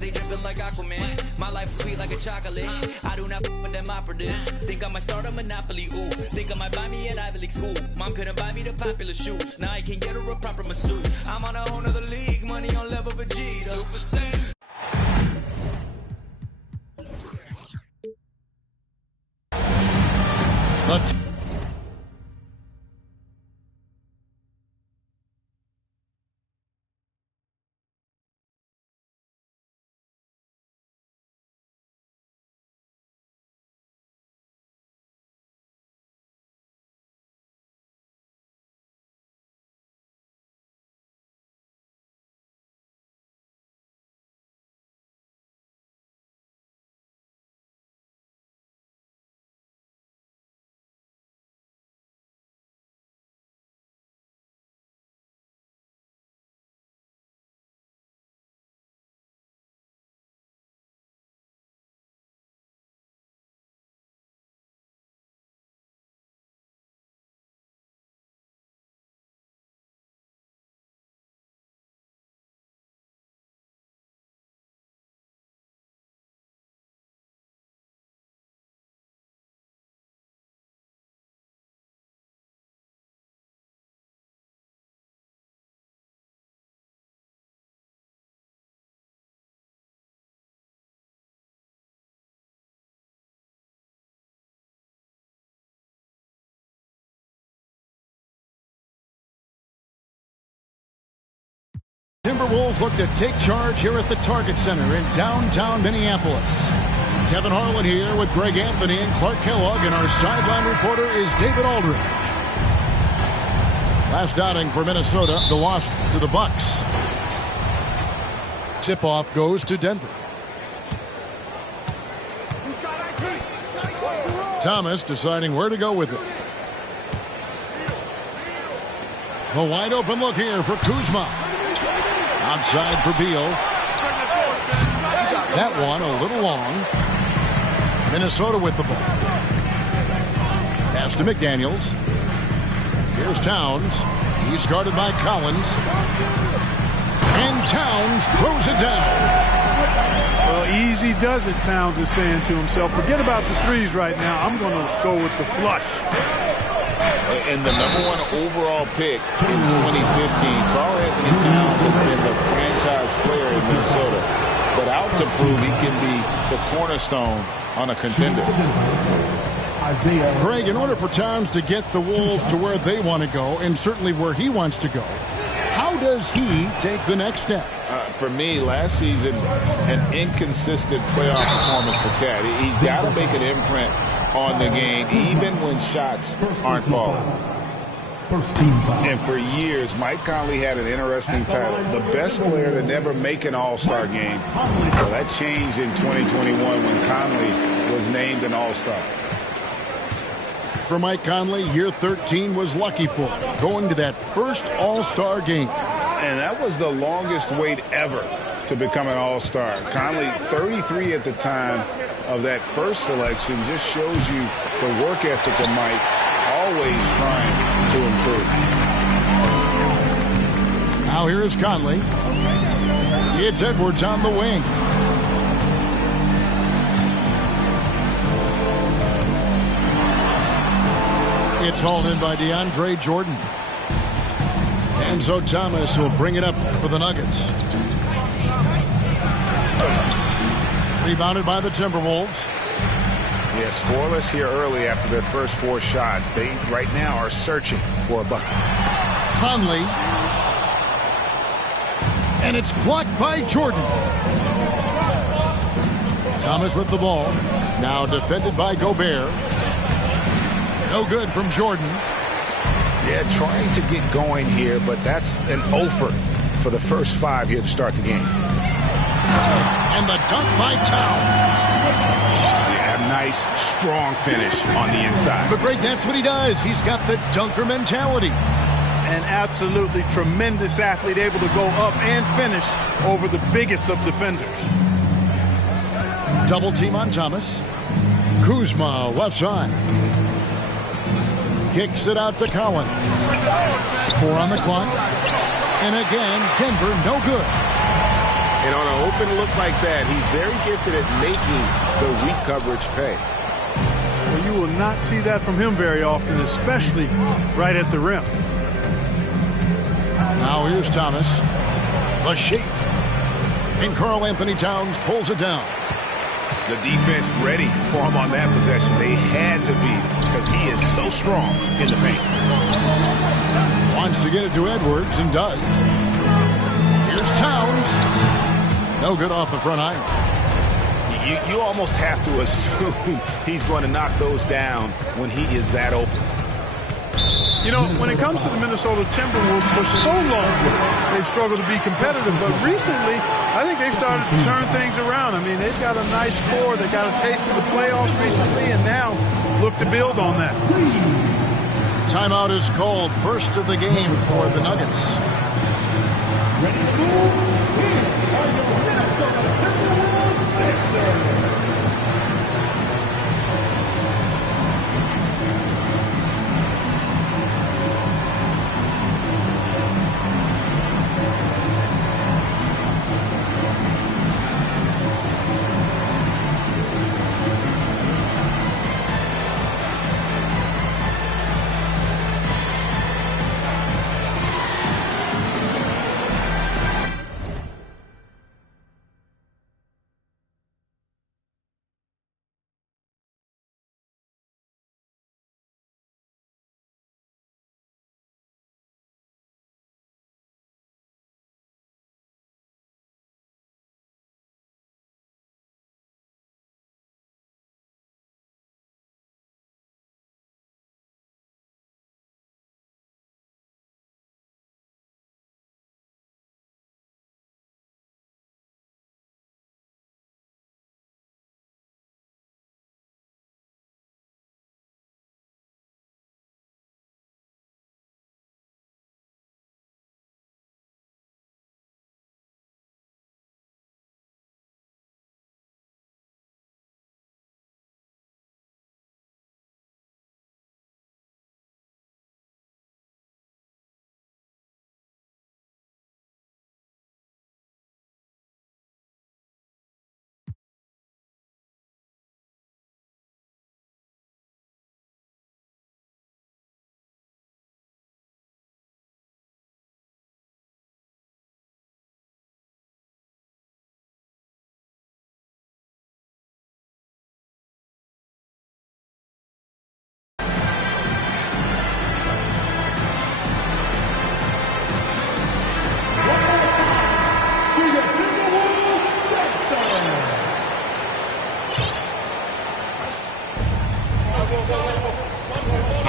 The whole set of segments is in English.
They drippin' like Aquaman. My life is sweet like a chocolate. I do not f with them operatives. Think I might start a monopoly. Ooh, think I might buy me an Ivy League school. Mom couldn't buy me the popular shoes. Now I can get her a proper masseuse. I'm on a whole nother league. Money on level Vegeta. Super Saiyan. Timberwolves look to take charge here at the Target Center in downtown Minneapolis. Kevin Harlan here with Greg Anthony and Clark Kellogg, and our sideline reporter is David Aldridge. Last outing for Minnesota, the loss to the Bucks. Tip-off goes to Denver. Thomas deciding where to go with it. A wide open look here for Kuzma. Outside for Beal. That one a little long. Minnesota with the ball. Pass to McDaniels. Here's Towns. He's guarded by Collins. And Towns throws it down. Well, easy does it, Towns is saying to himself. Forget about the threes right now. I'm going to go with the flush. And the #1 overall pick in 2015, Karl Anthony Towns has been the franchise player in Minnesota, but out to prove he can be the cornerstone on a contender. Greg, in order for Towns to get the Wolves to where they want to go, and certainly where he wants to go, how does he take the next step? For me, last season, an inconsistent playoff performance for Cat. He's got to make an imprint on the game, even when shots aren't falling. And for years, Mike Conley had an interesting title, the best player to never make an All-Star game. Well, that changed in 2021 when Conley was named an All-Star. For Mike Conley, year 13 was lucky for him, going to that first All-Star game. And that was the longest wait ever to become an All-Star. Conley, 33 at the time of that first selection, just shows you the work ethic of Mike, always trying to improve. Now here is Conley. It's Edwards on the wing. It's hauled in by DeAndre Jordan. Enzo Thomas will bring it up for the Nuggets. Rebounded by the Timberwolves. Yeah, scoreless here early after their first 4 shots. They right now are searching for a bucket. Conley. And it's blocked by Jordan. Thomas with the ball. Now defended by Gobert. No good from Jordan. Yeah, trying to get going here, but that's an offer for the first 5 here to start the game. And the dunk by Towns. Yeah, nice, strong finish on the inside. But Greg, that's what he does. He's got the dunker mentality. An absolutely tremendous athlete, able to go up and finish over the biggest of defenders. Double team on Thomas. Kuzma, left side. Kicks it out to Collins. 4 on the clock. And again, Denver no good. And on an open look like that, he's very gifted at making the weak coverage pay. Well, you will not see that from him very often, especially right at the rim. Now here's Thomas. The shake. And Karl Anthony Towns pulls it down. The defense ready for him on that possession. They had to be because he is so strong in the paint. Wants to get it to Edwards and does. Here's Towns. No good off the front iron. You almost have to assume he's going to knock those down when he is that open. You know, when it comes to the Minnesota Timberwolves, for so long, they've struggled to be competitive. But recently, I think they've started to turn things around. I mean, they've got a nice core. They got a taste of the playoffs recently, and now look to build on that. Timeout is called. First of the game for the Nuggets. Ready to move? Here are your Minnesota Timberwolves.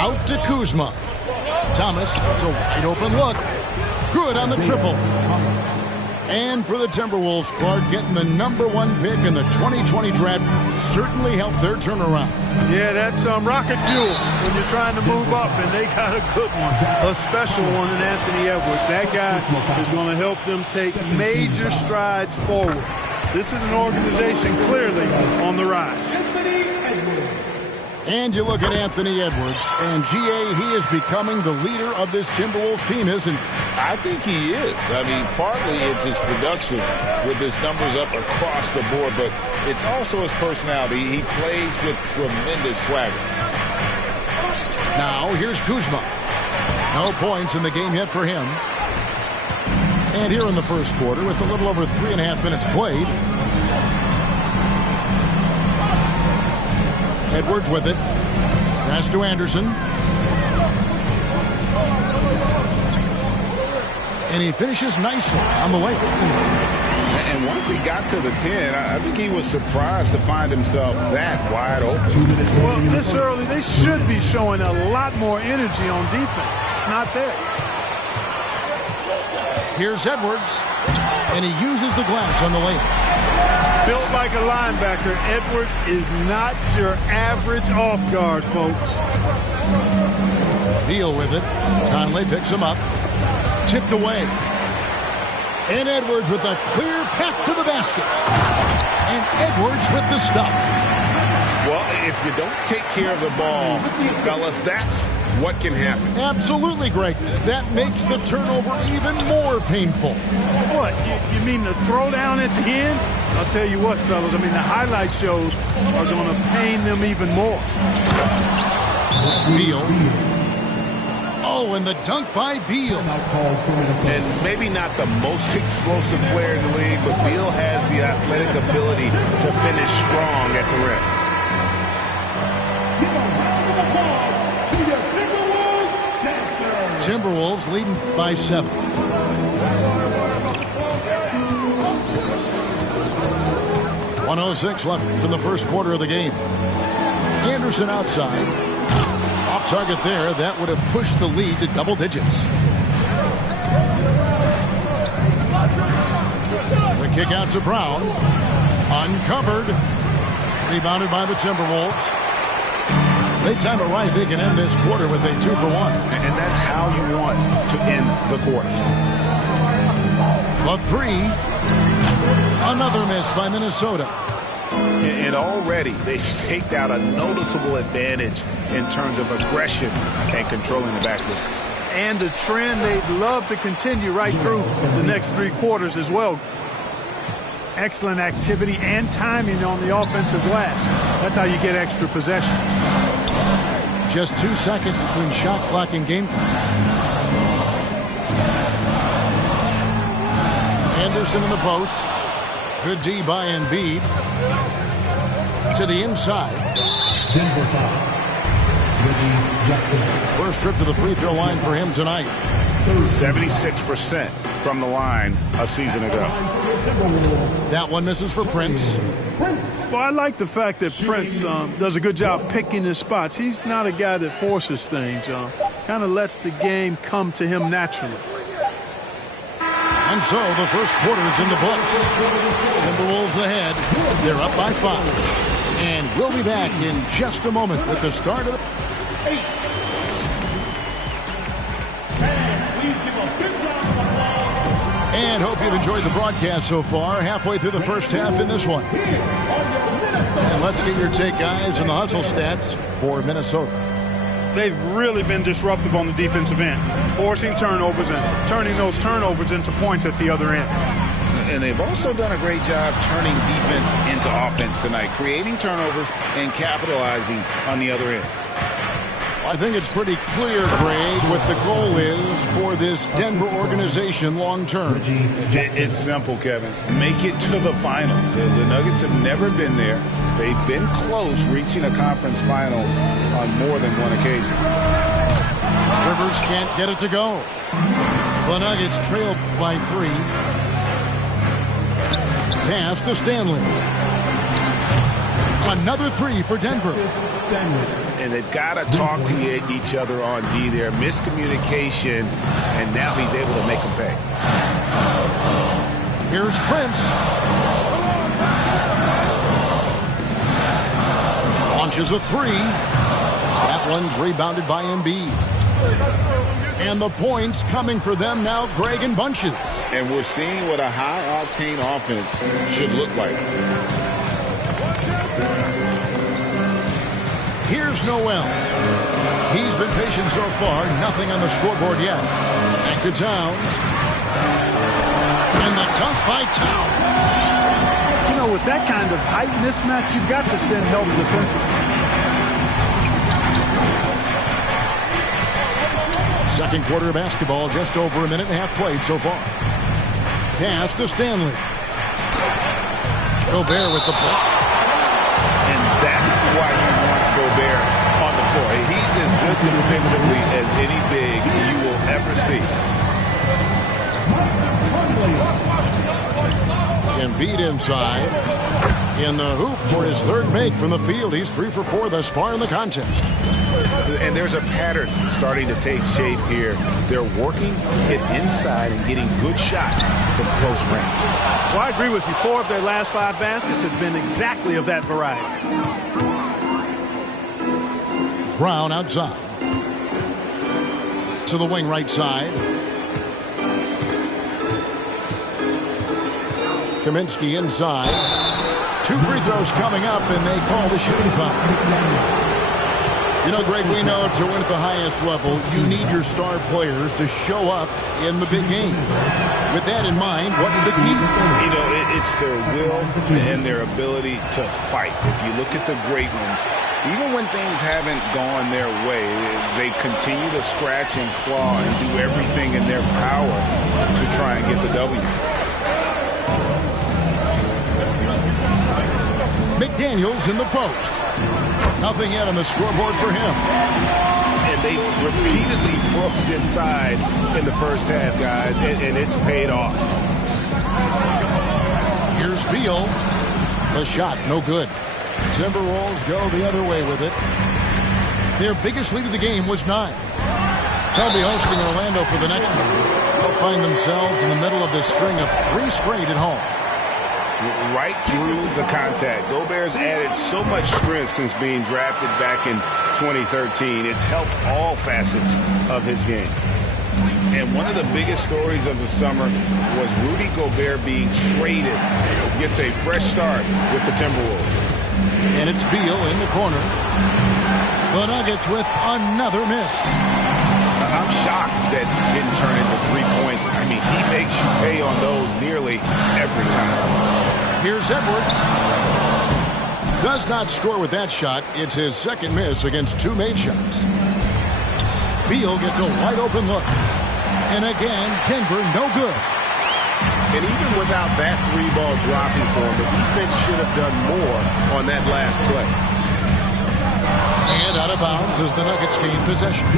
Out to Kuzma. Thomas, it's a wide open look. Good on the triple. And for the Timberwolves, Clark getting the #1 pick in the 2020 draft certainly helped their turnaround. Yeah, that's rocket fuel when you're trying to move up, and they got a good one, a special one in Anthony Edwards. That guy is going to help them take major strides forward. This is an organization clearly on the rise. And you look at Anthony Edwards, and GA, he is becoming the leader of this Timberwolves team, isn't he? I think he is. I mean, partly it's his production with his numbers up across the board, but it's also his personality. He plays with tremendous swagger. Now, here's Kuzma. No points in the game yet for him. And here in the first quarter, with a little over 3.5 minutes played, Edwards with it. Pass to Anderson. And he finishes nicely on the way. And once he got to the 10, I think he was surprised to find himself that wide open. Well, this early, they should be showing a lot more energy on defense. It's not there. Here's Edwards. And he uses the glass on the layup. Built like a linebacker, Edwards is not your average off guard, folks. Beal with it. Conley picks him up. Tipped away. And Edwards with a clear path to the basket. And Edwards with the stuff. Well, if you don't take care of the ball, fellas, that's what can happen. Absolutely, Greg. That makes the turnover even more painful. What? You mean the throwdown at the end? I'll tell you what, fellas. I mean, the highlight shows are going to pain them even more. Beal. Oh, and the dunk by Beal. And maybe not the most explosive player in the league, but Beal has the athletic ability to finish strong at the rim. Timberwolves leading by 7. .106 left in the first quarter of the game. Anderson outside. Off target there. That would have pushed the lead to double digits. The kick out to Brown. Uncovered. Rebounded by the Timberwolves. They time it right. They can end this quarter with a 2 for 1. And that's how you want to end the quarters. The 3. Another miss by Minnesota. And already they've staked out a noticeable advantage in terms of aggression and controlling the backcourt. And a trend they'd love to continue right through the next 3 quarters as well. Excellent activity and timing on the offensive glass. That's how you get extra possessions. Just 2 seconds between shot clock and game clock. Anderson in the post. Good D by Embiid. To the inside. First trip to the free throw line for him tonight. 76% from the line a season ago. That one misses for Prince. Well, I like the fact that Prince does a good job picking his spots. He's not a guy that forces things. Kind of lets the game come to him naturally. And so the first quarter is in the books. Timberwolves ahead. They're up by 5. And we'll be back in just a moment with the start of the... And hope you've enjoyed the broadcast so far. Halfway through the first half in this one. And let's get your take, guys, on the hustle stats for Minnesota. They've really been disruptive on the defensive end, forcing turnovers and turning those turnovers into points at the other end. And they've also done a great job turning defense into offense tonight, creating turnovers and capitalizing on the other end. I think it's pretty clear, Greg, what the goal is for this Denver organization long term. It's simple, Kevin. Make it to the finals. The Nuggets have never been there. They've been close reaching a conference finals on more than one occasion. Rivers can't get it to go. The Nuggets trail by 3. Pass to Stanley. Another 3 for Denver. And they've got to talk to each other on D there. Miscommunication, and now he's able to make them pay. Here's Prince. Launches a 3. That one's rebounded by Embiid. And the points coming for them now, Greg, in bunches. And we're seeing what a high-octane offense should look like. Here's Noel. He's been patient so far. Nothing on the scoreboard yet. Back to Towns. And the dunk by Towns. You know, with that kind of height mismatch, you've got to send help defensively. Second quarter of basketball, just over a minute and a half played so far. Pass to Stanley. Gobert with the block. And that's why you want Gobert on the floor. He's as good defensively as any big you will ever see. Embiid inside. In the hoop for his third make from the field. He's 3 for 4 thus far in the contest. And there's a pattern starting to take shape here. They're working it inside and getting good shots from close range. Well, I agree with you. 4 of their last 5 baskets have been exactly of that variety. Brown outside. To the wing right side. Kaminsky inside. 2 free throws coming up, and they call the shooting foul. You know, Greg, we know to win at the highest level, you need your star players to show up in the big games. With that in mind, what's the key? You know, it's their will and their ability to fight. If you look at the great ones, even when things haven't gone their way, they continue to scratch and claw and do everything in their power to try and get the W. McDaniels in the post. Nothing yet on the scoreboard for him. And they repeatedly broke inside in the first half, guys, and it's paid off. Here's Beal. The shot, no good. Timberwolves go the other way with it. Their biggest lead of the game was 9. They'll be hosting Orlando for the next one. They'll find themselves in the middle of this string of 3 straight at home. Right through the contact. Gobert's added so much strength since being drafted back in 2013. It's helped all facets of his game. And one of the biggest stories of the summer was Rudy Gobert being traded. Gets a fresh start with the Timberwolves. And it's Beal in the corner. The Nuggets with another miss. I'm shocked that didn't turn into 3 points. I mean, he makes you pay on those nearly every time. Here's Edwards. Does not score with that shot. It's his second miss against 2 made shots. Beal gets a wide open look. And again, Denver no good. And even without that 3-ball dropping for him, the defense should have done more on that last play. And out of bounds as the Nuggets gain possession.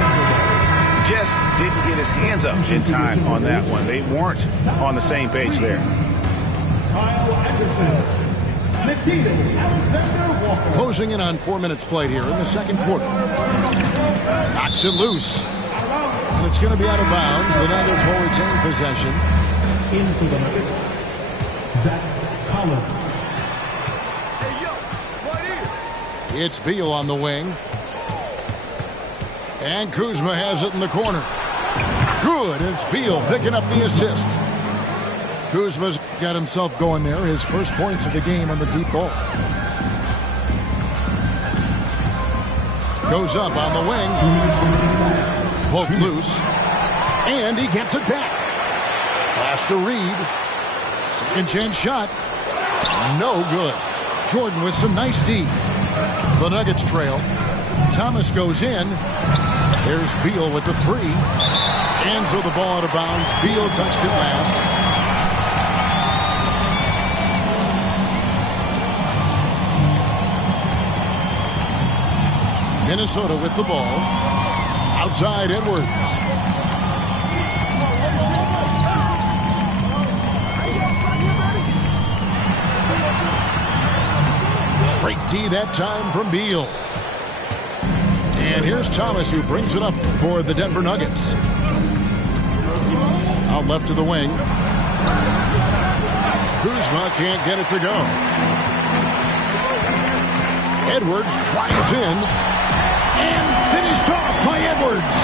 Just didn't get his hands up in time on that one. They weren't on the same page there. Closing in on 4 minutes played here in the second quarter. Knocks it loose. And it's going to be out of bounds. The Nuggets will retain possession. In for the Nuggets, Zach Collins. It's Beal on the wing. And Kuzma has it in the corner. Good. It's Beal picking up the assist. Kuzma's got himself going there. His first points of the game on the deep ball. Goes up on the wing. Poked loose. And he gets it back. Pass to Reed. Second chance shot. No good. Jordan with some nice D. The Nuggets trail. Thomas goes in. There's Beal with the 3. And so the ball out of bounds. Beal touched it last. Minnesota with the ball. Outside Edwards. Great D that time from Beal. And here's Thomas who brings it up for the Denver Nuggets. Out left to the wing. Kuzma can't get it to go. Edwards drives in. And finished off by Edwards.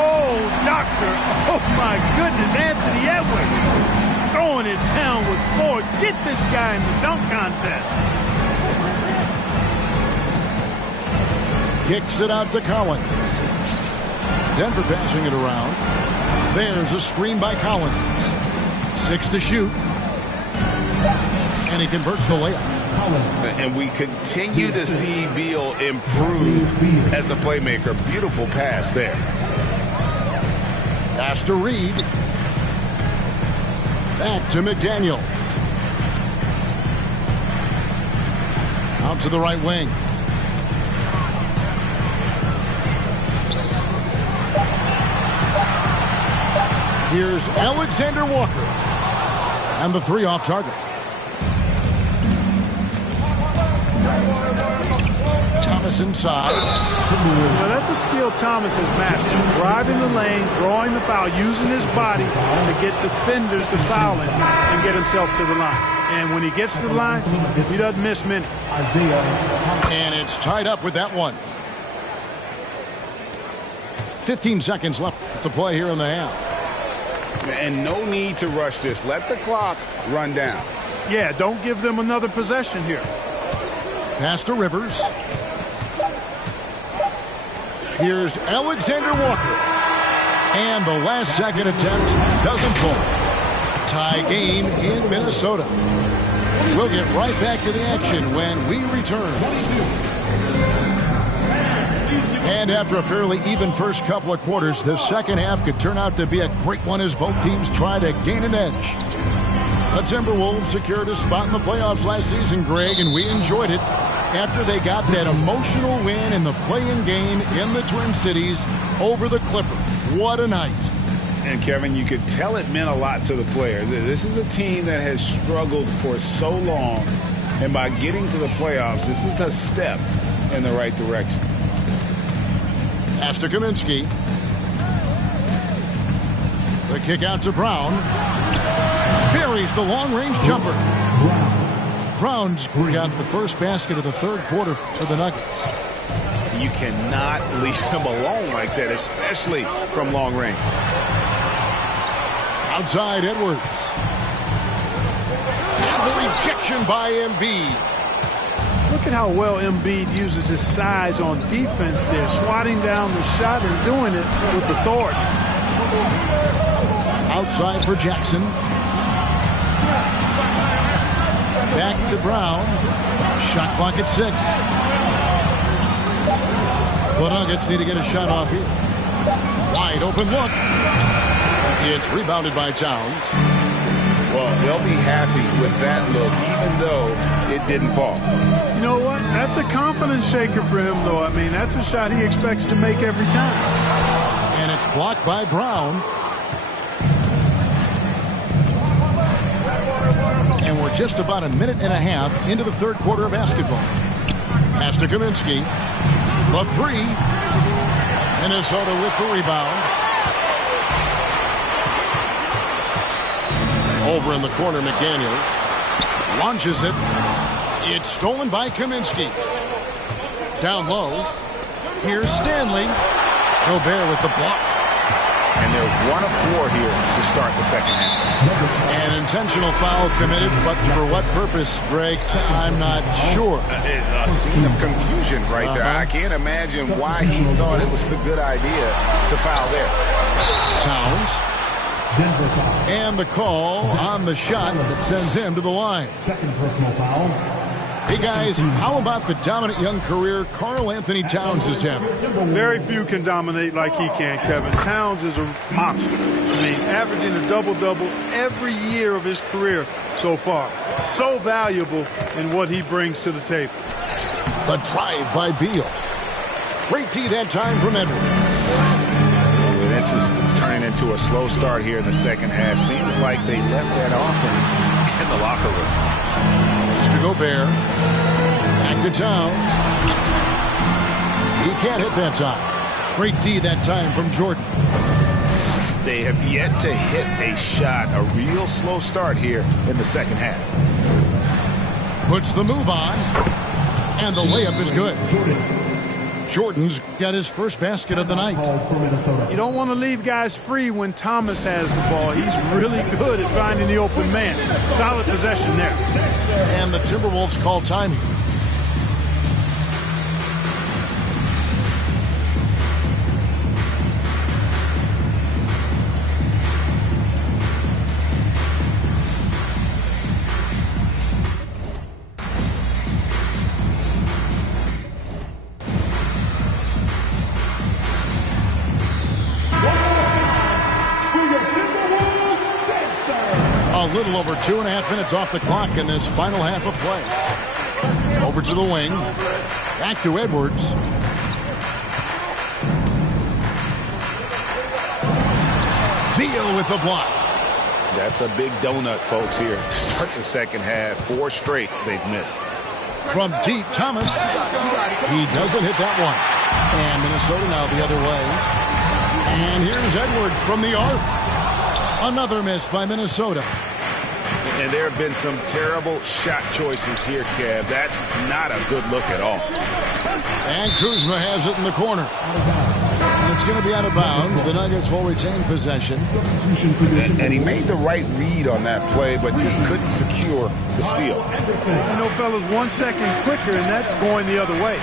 Oh, doctor. Oh, my goodness. Anthony Edwards throwing it down with force. Get this guy in the dunk contest. Kicks it out to Collins. Denver passing it around. There's a screen by Collins. 6 to shoot. And he converts the layup. And we continue to see Beal improve as a playmaker. Beautiful pass there. Pass to Reed. Back to McDaniel. Out to the right wing. Here's Alexander Walker. And the 3 off target. Thomas inside. Now that's a skill Thomas has mastered. Driving the lane, drawing the foul, using his body to get defenders to foul him and get himself to the line. And when he gets to the line, he doesn't miss many. And it's tied up with that one. 15 seconds left to play here in the half. And no need to rush this. Let the clock run down. Yeah, don't give them another possession here. Pass to Rivers. Here's Alexander Walker. And the last second attempt doesn't fall. Tie game in Minnesota. We'll get right back to the action when we return. And after a fairly even first couple of quarters, the second half could turn out to be a great one as both teams try to gain an edge. The Timberwolves secured a spot in the playoffs last season, Greg, and we enjoyed it after they got that emotional win in the play-in game in the Twin Cities over the Clippers. What a night. And, Kevin, you could tell it meant a lot to the players. This is a team that has struggled for so long, and by getting to the playoffs, this is a step in the right direction. Pass to Kaminsky. The kick out to Brown. Buries the long-range jumper. Brown's got the first basket of the third quarter for the Nuggets. You cannot leave him alone like that, especially from long range. Outside Edwards. And the rejection by Embiid. Look at how well Embiid uses his size on defense there, swatting down the shot and doing it with authority. Outside for Jackson. Back to Brown. Shot clock at 6. The Nuggets need to get a shot off here. Wide open look. It's rebounded by Towns. Well, they'll be happy with that look, even though it didn't fall. You know what? That's a confidence shaker for him, though. I mean, that's a shot he expects to make every time. And it's blocked by Brown. And we're just about a minute and a half into the third quarter of basketball. Pass to Kaminsky. The three. Minnesota with the rebound. Over in the corner, McDaniels launches it. It's stolen by Kaminsky. Down low. Here's Stanley. Gobert with the block. And they're 1 of 4 here to start the second half. An intentional foul committed, but for what purpose, Greg, I'm not sure. A scene of confusion right there. I can't imagine why he thought it was a good idea to foul there. Towns. And the call on the shot that sends him to the line. Second personal foul. Hey, guys, how about the dominant young career Karl Anthony Towns is having? Very few can dominate like he can, Kevin. Towns is a monster. I mean, averaging a double-double every year of his career so far. So valuable in what he brings to the table. The drive by Beal. Great tee that time from Edwards. This is turning into a slow start here in the second half. Seems like they left that offense in the locker room. Mr. Gobert. Back to Towns. He can't hit that time. Great tee that time from Jordan. They have yet to hit a shot, a real slow start here in the second half. Puts the move on. And the layup is good. Jordan's got his first basket of the night. You don't want to leave guys free when Thomas has the ball. He's really good at finding the open man. Solid possession there. And the Timberwolves call time. A little over 2.5 minutes off the clock in this final half of play. Over to the wing. Back to Edwards. Beal with the block. That's a big donut, folks, here. Start the second half. 4 straight they've missed. From deep, Thomas. He doesn't hit that one. And Minnesota now the other way. And here's Edwards from the arc. Another miss by Minnesota. And there have been some terrible shot choices here, Kev. That's not a good look at all. And Kuzma has it in the corner. it's going to be out of bounds. The Nuggets will retain possession. And he made the right read on that play, but just couldn't secure the steal. You know, fellas, 1 second quicker, and that's going the other way.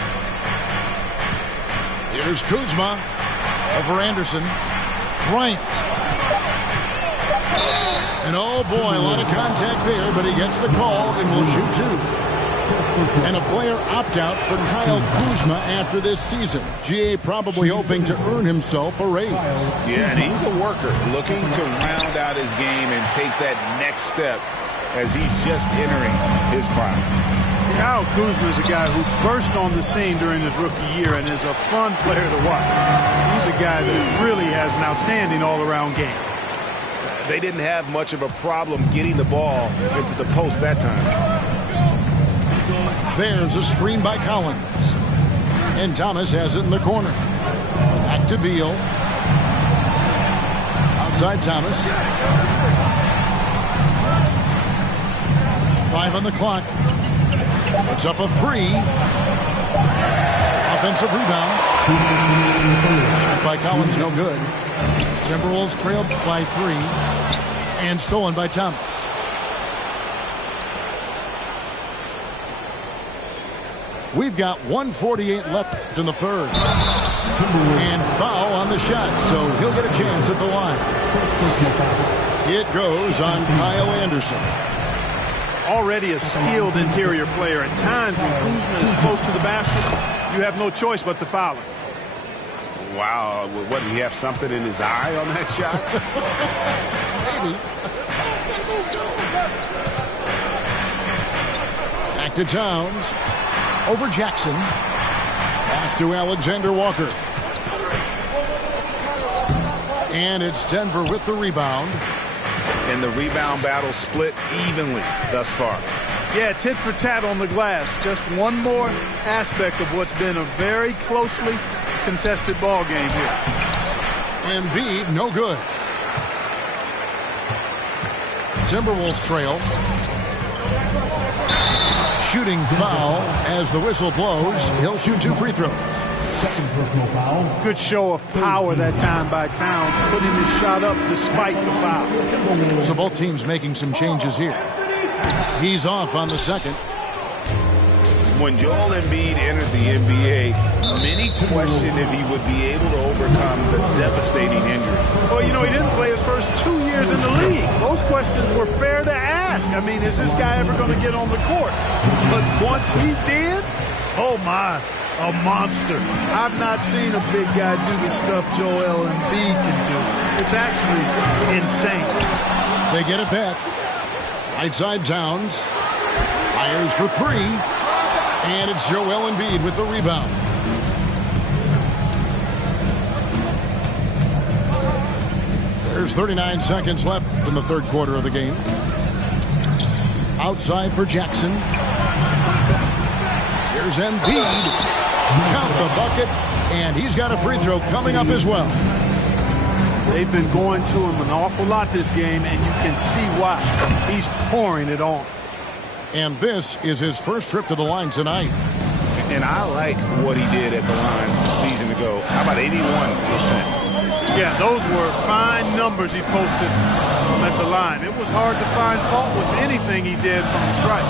Here's Kuzma over Anderson. Bryant. And oh boy, a lot of contact there, but he gets the call and will shoot two. And a player opt-out for Kyle Kuzma after this season. GA probably hoping to earn himself a raise. Yeah, and he's a worker looking to round out his game and take that next step as he's just entering his prime. Kyle Kuzma is a guy who burst on the scene during his rookie year and is a fun player to watch. He's a guy that really has an outstanding all-around game. They didn't have much of a problem getting the ball into the post that time. There's a screen by Collins. And Thomas has it in the corner. Back to Beal. Outside Thomas. 5 on the clock. It's up a 3. Offensive rebound. Shot by Collins, no good. Timberwolves trailed by 3. And stolen by Thomas. We've got 1:48 left in the third. And foul on the shot, so he'll get a chance at the line. It goes on Kyle Anderson. Already a skilled interior player. At times when Kuzma is close to the basket, you have no choice but to foul him. Wow, what, did he have something in his eye on that shot? Maybe. Back to Towns. Over Jackson. Pass to Alexander Walker. And it's Denver with the rebound. And the rebound battle split evenly thus far. Yeah, tit for tat on the glass. Just one more aspect of what's been a very closely contested ball game here. Embiid, no good. Timberwolves trail. Shooting foul as the whistle blows. He'll shoot 2 free throws. Second personal foul. Good show of power that time by Towns, putting his shot up despite the foul. So both teams making some changes here. He's off on the second. When Joel Embiid entered the NBA, many questioned if he would be able to overcome the devastating injury. Well, you know, he didn't play his first 2 years in the league. Those questions were fair to ask. I mean, is this guy ever going to get on the court? But once he did, oh my, a monster. I've not seen a big guy do the stuff Joel Embiid can do. It's actually insane. They get it back. Right side Towns. Fires for 3. And it's Joel Embiid with the rebound. There's 39 seconds left in the third quarter of the game. Outside for Jackson. Here's Embiid. Count the bucket. And he's got a free throw coming up as well. They've been going to him an awful lot this game, and you can see why. He's pouring it on. And this is his first trip to the line tonight. And I like what he did at the line a season ago. How about 81%? Yeah, those were fine numbers he posted at the line. It was hard to find fault with anything he did from the stripe.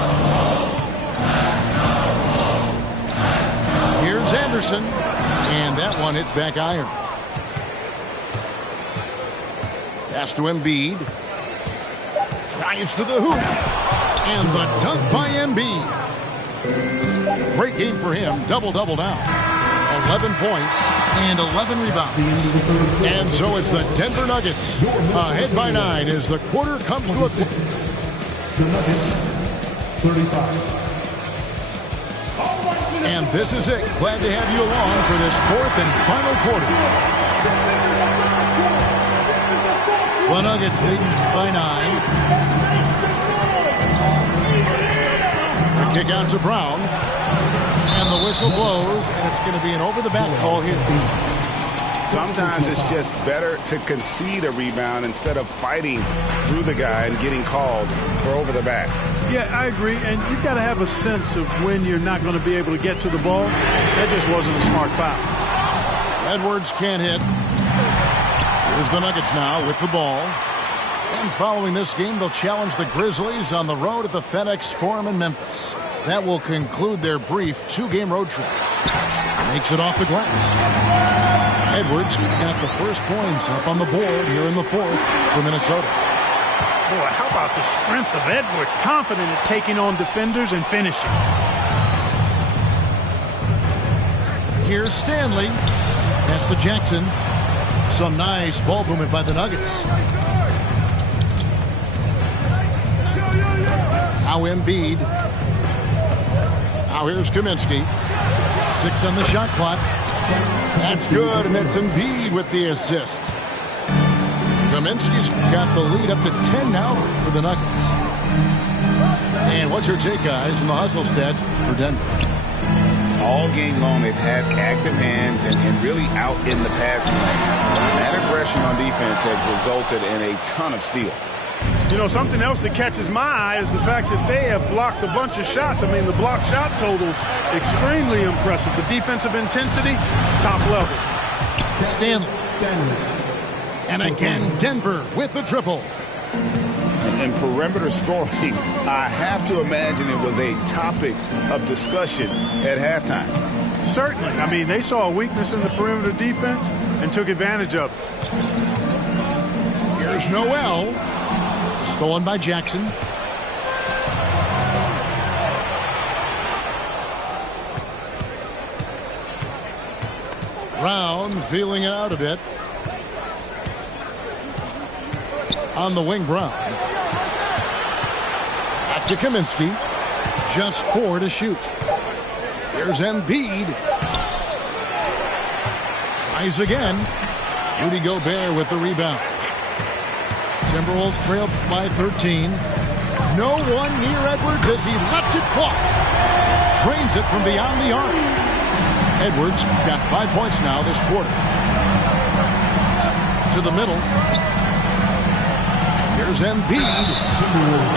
Here's Anderson. And that one hits back iron. Pass to Embiid. Drives to the hoop. And the dunk by Embiid. Great game for him. Double-double now. 11 points and 11 rebounds. And so it's the Denver Nuggets ahead by 9 as the quarter comes to a close. The Nuggets, 35. And this is it. Glad to have you along for this fourth and final quarter. The Nuggets leading by 9. The kick out to Brown. And the whistle blows, and it's going to be an over-the-back call here. Sometimes it's just better to concede a rebound instead of fighting through the guy and getting called for over the back. Yeah, I agree. And you've got to have a sense of when you're not going to be able to get to the ball. That just wasn't a smart foul. Edwards can't hit. Here's the Nuggets now with the ball. And following this game, they'll challenge the Grizzlies on the road at the FedEx Forum in Memphis. That will conclude their brief 2-game road trip. Makes it off the glass. Edwards got the first points up on the board here in the fourth for Minnesota. Boy, how about the strength of Edwards? Confident at taking on defenders and finishing. Here's Stanley. Pass to Jackson. Some nice ball movement by the Nuggets. Now Embiid. Now here's Kaminsky. 6 on the shot clock. That's good, and it's Embiid with the assist. Kaminsky's got the lead up to 10 now for the Nuggets. And what's your take, guys, in the hustle stats for Denver? All game long, they've had active hands and really out in the passing lanes. That aggression on defense has resulted in a ton of steals. You know, something else that catches my eye is the fact that they have blocked a bunch of shots. I mean, the block shot total, extremely impressive. The defensive intensity, top level. Stanley. And again, Denver with the triple. And perimeter scoring, I have to imagine it was a topic of discussion at halftime. Certainly. I mean, they saw a weakness in the perimeter defense and took advantage of it. Here's Noel. Stolen by Jackson. Brown feeling it out a bit. On the wing, Brown. Back to Kaminsky. Just 4 to shoot. Here's Embiid. Tries again. Rudy Gobert with the rebound. Timberwolves trail by 13. No one near Edwards as he lets it fly. Drains it from beyond the arc. Edwards got 5 points now this quarter. To the middle. Here's Embiid.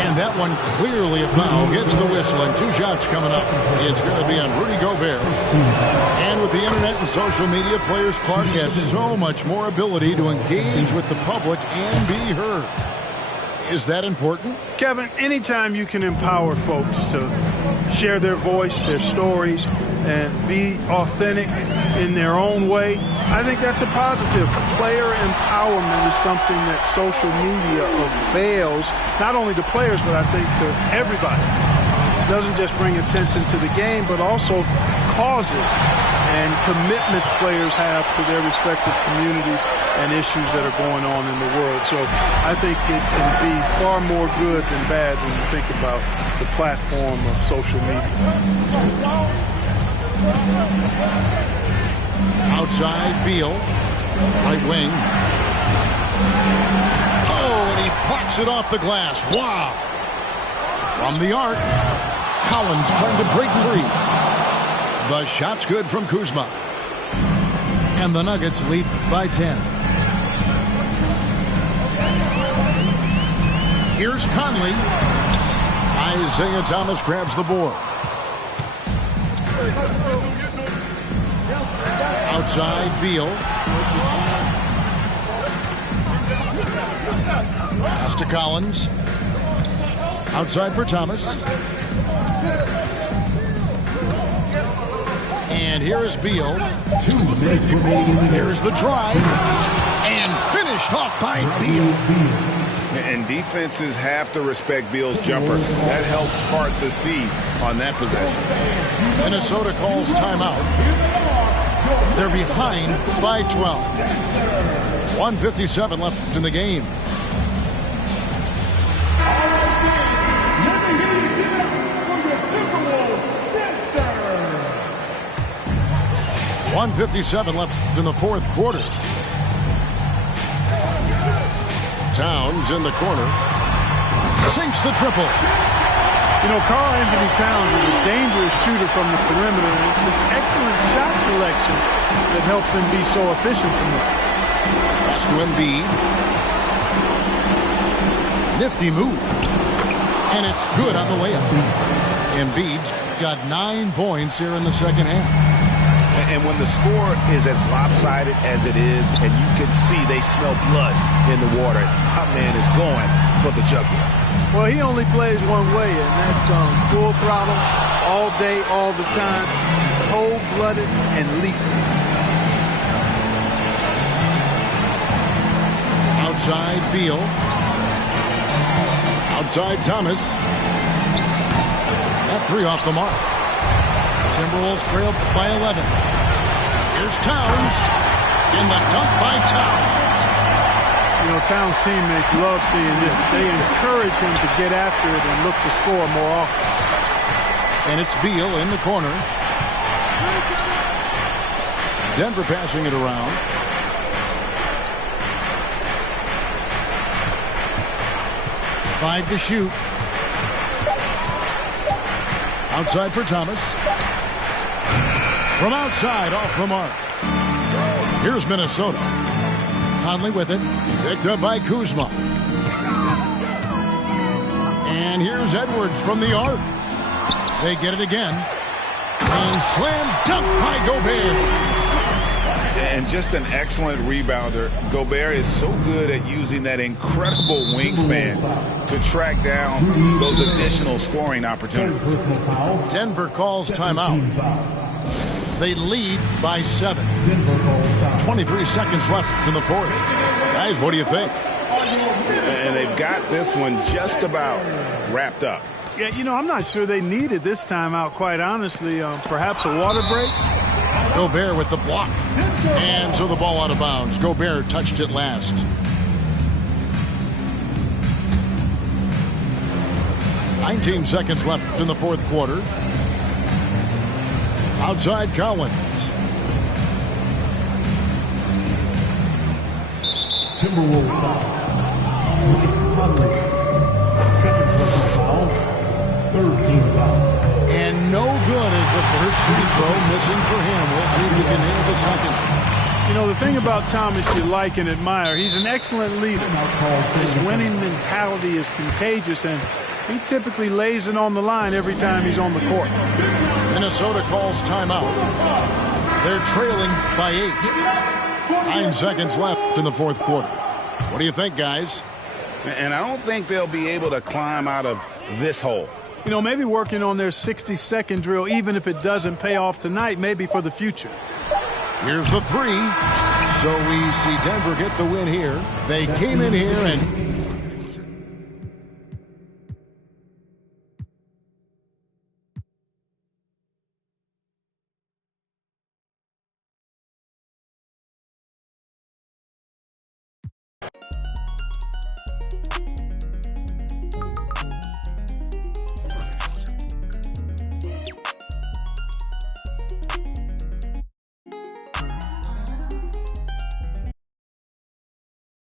And that one clearly a foul. Gets the whistle and 2 shots coming up. It's going to be on Rudy Gobert. And with the internet and social media, players Clark have so much more ability to engage with the public and be heard. Is that important? Kevin, anytime you can empower folks to share their voice, their stories, and be authentic in their own way, I think that's a positive. Player empowerment is something that social media avails, not only to players, but I think to everybody. It doesn't just bring attention to the game, but also causes and commitments players have to their respective communities and issues that are going on in the world. So I think it can be far more good than bad when you think about the platform of social media. Outside, Beal. Right wing. Oh, and he plucks it off the glass. Wow. From the arc. Collins trying to break free. The shot's good from Kuzma. And the Nuggets lead by 10. Here's Conley. Isaiah Thomas grabs the board. Outside, Beal. Pass to Collins. Outside for Thomas. And here is Beal. 2 minutes remaining. There's the drive. And finished off by Beal. And defenses have to respect Beal's jumper. That helps part the seed on that possession. Minnesota calls timeout. They're behind by 12. 1:57 left in the game. .157 left in the fourth quarter. Towns in the corner. Sinks the triple. You know, Karl Anthony Towns is a dangerous shooter from the perimeter, and it's his excellent shot selection that helps him be so efficient from there. Pass to Embiid. Nifty move. And it's good on the layup. Embiid's got 9 points here in the second half. And when the score is as lopsided as it is, and you can see they smell blood in the water, my man is going for the jugular. Well, he only plays one way, and that's full throttle, all day, all the time, cold-blooded and lethal. Outside Beal. Outside Thomas. That three off the mark. Timberwolves trail by 11. Here's Towns. In the dunk by Towns. You know, Towns' teammates love seeing this. They encourage him to get after it and look to score more often. And it's Beal in the corner. Denver passing it around. Five to shoot. Outside for Thomas. From outside, off the mark. Here's Minnesota. Conley with it. Picked up by Kuzma. And here's Edwards from the arc. They get it again. And slam dunk by Gobert. And just an excellent rebounder. Gobert is so good at using that incredible wingspan to track down those additional scoring opportunities. Denver calls timeout. They lead by 7. 23 seconds left in the fourth. Guys, what do you think? And they've got this one just about wrapped up. Yeah, you know, I'm not sure they needed this timeout, quite honestly. Perhaps a water break? Gobert with the block. And so the ball out of bounds. Gobert touched it last. $19 seconds left in the fourth quarter. Outside Collins. Timberwolves foul. Conley. Second personal foul. Third team foul. And no good as the first free throw missing for him. We'll see if he can nail the second. You know, the thing about Thomas you like and admire, he's an excellent leader. His winning mentality is contagious, and he typically lays it on the line every time he's on the court. Minnesota calls timeout. They're trailing by 8. 9 seconds left in the fourth quarter. What do you think, guys? And I don't think they'll be able to climb out of this hole. You know, maybe working on their 60-second drill, even if it doesn't pay off tonight, maybe for the future. Here's the three. So we see Denver get the win here. They came in here and